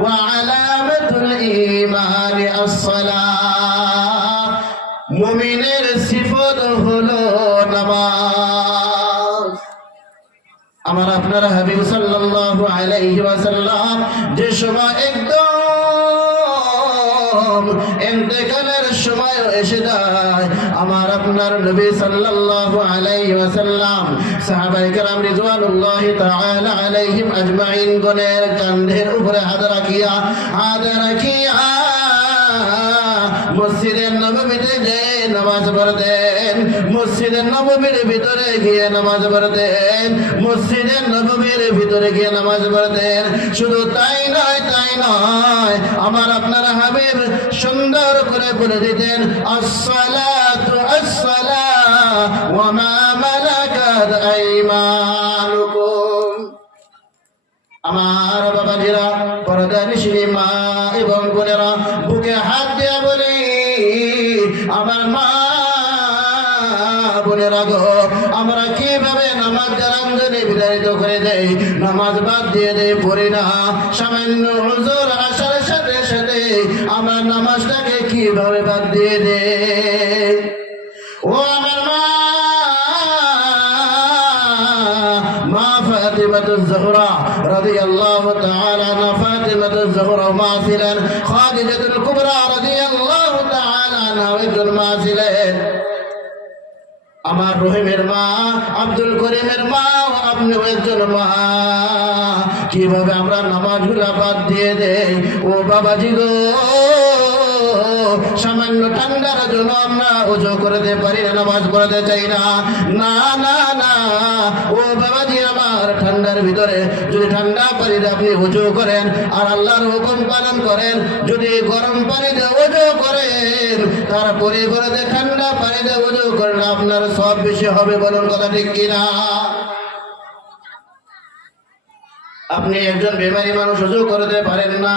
ওয়া আলামাতুল ঈমান আস-সালাহ। মুমিনের সিফত হলো নামাজ। আমার আপনার হাবিব সাল্লাল্লাহু আলাইহি ওয়াসাল্লাম যে সময় একদম ইন্তেকালের সময় এসে যায়, আমার আপনার নবী সাল্লাল্লাহু আলাইহি ওয়াসাল্লাম সাহাবায়ে কেরাম রিজওয়ানুল্লাহি তাআলা আলাইহিম আজমাইন গণের কাঁধের উপরে হাত রাখিয়া মসজিদের নববীতে যে নামাজ পড়তেন, মসজিদের নববীর ভিতরে গিয়ে নামাজ পড়তেন, মসজিদের নববীর ভিতরে গিয়ে নামাজ পড়তেন। শুধু তাই নয়, আমার আপনার হাবিব সুন্দর করে বলে দিতেন, আসসালাতু আসসালাহ ওয়া মা মালাকাত আইমানুকুম। আমার বাবাজিরা, পর্দানিশিনী মা এবং বোনেরা, বুকে হাত দিয়ে বলি, আমার মা বোনেরা গো, আমরা কিভাবে নামাজ জানাঞ্জলি বিদারিত করে দেই, নামাজ বাদ দিয়ে দেই, পড়ি না। সামান্য হুজুর আসার সাথে সাথে আমার নামাজটাকে কিভাবে বাদ দিয়ে দেই। ও আমার মা ফাতিমাতুজ জোহরা রাদিয়াল্লাহু তাআলা আনহা, ফাতিমাতুজ জোহরা মা ছিলেন, খাদিজাতুল কুবরা রাদিয়াল্লাহু তাআলা আনহা একজন মা ছিলেন। আমার রহিমের মা, আব্দুল করিমের মা, আপনিও একজন মা। কিভাবে আমরা নামাজগুলা বাদ দিয়ে দেই। ও বাবাজি গো, সামান্য ঠান্ডার জন্য আমরা ওযু করতে পারি না, নামাজ পড়তে চাই না। না না না, ও বাবাজি আমার, ঠান্ডার ভিতরে যদি ঠান্ডা পানিতে আপনি ওযু করেন আর আল্লাহর হুকুম পালন করেন, যদি গরম পানিতে ওযু করেন, তার পরিবর্তে ঠান্ডা পানিতে ওযু করেন, আপনার সব বেশি হবে। বলুন কথা ঠিক কিনা? আপনি একজন বেমারি মানুষ, ওযু করতে পারেন না,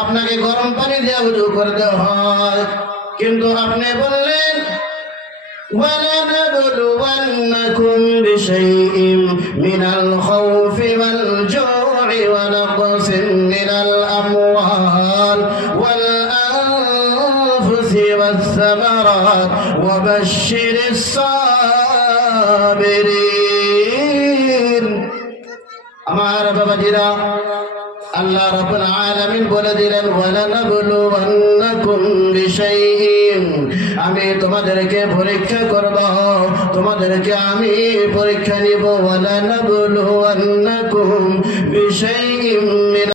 আপনাকে গরম পানি দিয়ে ওযু করতে হয়, কিন্তু আপনি বললেন وَلَنَبْلُوَنَّكُمْ بِشَيْءٍ مِّنَ الْخَوْفِ وَالْجُوعِ وَنَقْصٍ مِّنَ الْأَمْوَالِ وَالْأَنفُسِ وَالثَّمَرَاتِ وَبَشِّرِ الصَّابِرِينَ। আমার বাবাজিরা, আল্লাহ রাব্বুল আলামিন বলে দিলেন, ওয়ালানাবলুওয়ান্নাকুম বিশাইইন, আমি তোমাদেরকে পরীক্ষা করব, তোমাদেরকে আমি পরীক্ষা নিব। ওয়ালানাবলুওয়ান্নাকুম বিশাইইন